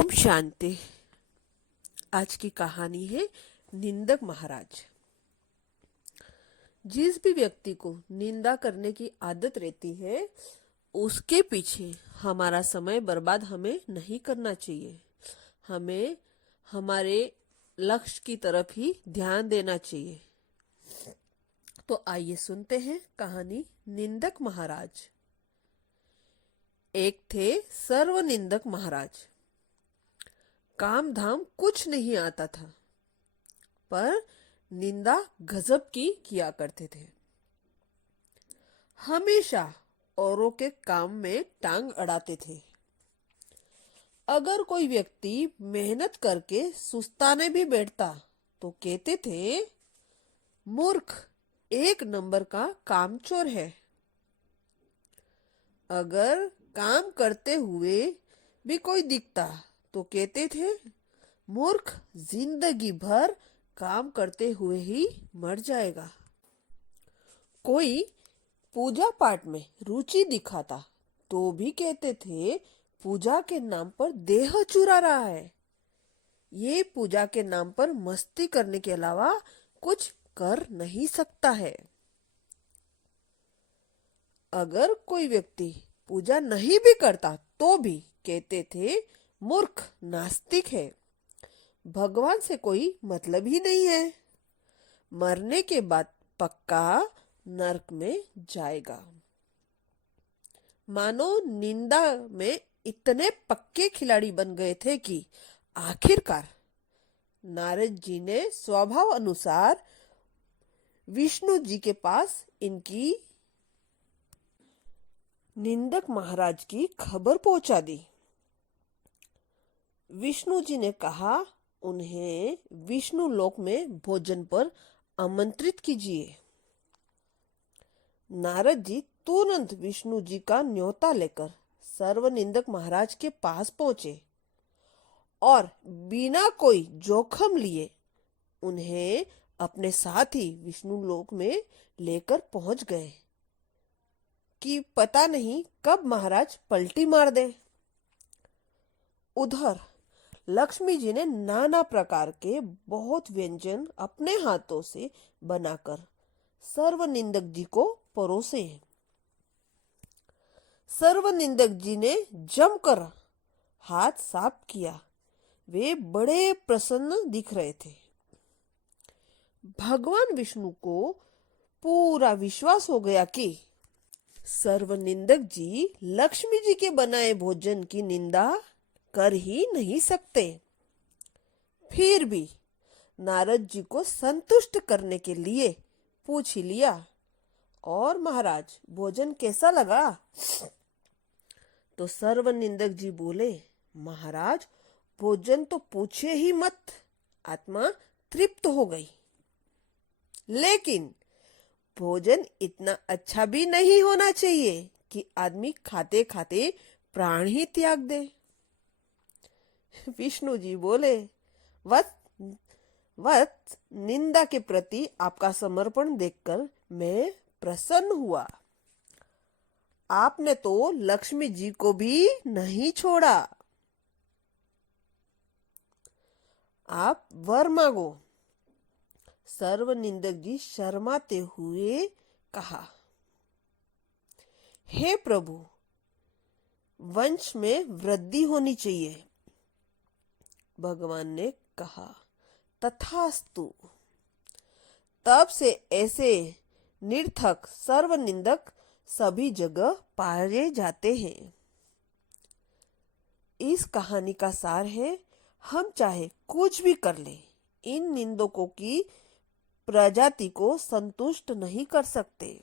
ओम शांति। आज की कहानी है निंदक महाराज। जिस भी व्यक्ति को निंदा करने की आदत रहती है उसके पीछे हमारा समय बर्बाद हमें नहीं करना चाहिए। हमें हमारे लक्ष्य की तरफ ही ध्यान देना चाहिए। तो आइए सुनते हैं कहानी निंदक महाराज। एक थे सर्वनिंदक महाराज। काम धाम कुछ नहीं आता था, पर निंदा गजब की किया करते थे। हमेशा औरों के काम में टांग अड़ाते थे। अगर कोई व्यक्ति मेहनत करके सुस्ताने भी बैठता तो कहते थे, मूर्ख, एक नंबर का कामचोर है। अगर काम करते हुए भी कोई दिखता तो कहते थे, मूर्ख, जिंदगी भर काम करते हुए ही मर जाएगा। कोई पूजा पाठ में रुचि दिखाता तो भी कहते थे, पूजा के नाम पर देह चुरा रहा है। ये पूजा के नाम पर मस्ती करने के अलावा कुछ कर नहीं सकता है। अगर कोई व्यक्ति पूजा नहीं भी करता तो भी कहते थे, मूर्ख, नास्तिक है। भगवान से कोई मतलब ही नहीं है। मरने के बाद पक्का नरक में जाएगा। मानो निंदा में इतने पक्के खिलाड़ी बन गए थे कि आखिरकार नारद जी ने स्वभाव अनुसार विष्णु जी के पास इनकी निंदक महाराज की खबर पहुंचा दी। विष्णु जी ने कहा, उन्हें विष्णु लोक में भोजन पर आमंत्रित कीजिए। नारद जी तुरंत विष्णु जी का न्योता लेकर सर्वनिंदक महाराज के पास पहुंचे और बिना कोई जोखम लिए उन्हें अपने साथ ही विष्णु लोक में लेकर पहुंच गए कि पता नहीं कब महाराज पलटी मार दे। उधर लक्ष्मी जी ने नाना प्रकार के बहुत व्यंजन अपने हाथों से बनाकर सर्वनिंदक जी को परोसे। सर्वनिंदक जी ने जमकर हाथ साफ किया। वे बड़े प्रसन्न दिख रहे थे। भगवान विष्णु को पूरा विश्वास हो गया कि सर्वनिंदक जी लक्ष्मी जी के बनाए भोजन की निंदा कर ही नहीं सकते। फिर भी नारद जी को संतुष्ट करने के लिए पूछ ही लिया, और महाराज, भोजन कैसा लगा? तो सर्वनिंदक जी बोले, महाराज, भोजन तो पूछे ही मत, आत्मा तृप्त हो गई। लेकिन भोजन इतना अच्छा भी नहीं होना चाहिए कि आदमी खाते खाते प्राण ही त्याग दे। विष्णु जी बोले, वत्स, निंदा के प्रति आपका समर्पण देखकर मैं प्रसन्न हुआ। आपने तो लक्ष्मी जी को भी नहीं छोड़ा। आप वर मांगो। सर्वनिंदक जी शर्माते हुए कहा, हे प्रभु, वंश में वृद्धि होनी चाहिए। भगवान ने कहा, तथास्तु। तब से ऐसे निर्थक सर्वनिंदक सभी जगह पाए जाते हैं। इस कहानी का सार है, हम चाहे कुछ भी कर ले, इन निंदकों की प्रजाति को संतुष्ट नहीं कर सकते।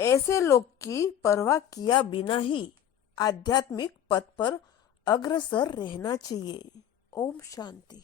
ऐसे लोग की परवाह किया बिना ही आध्यात्मिक पथ पर अग्रसर रहना चाहिए। ओम शांति।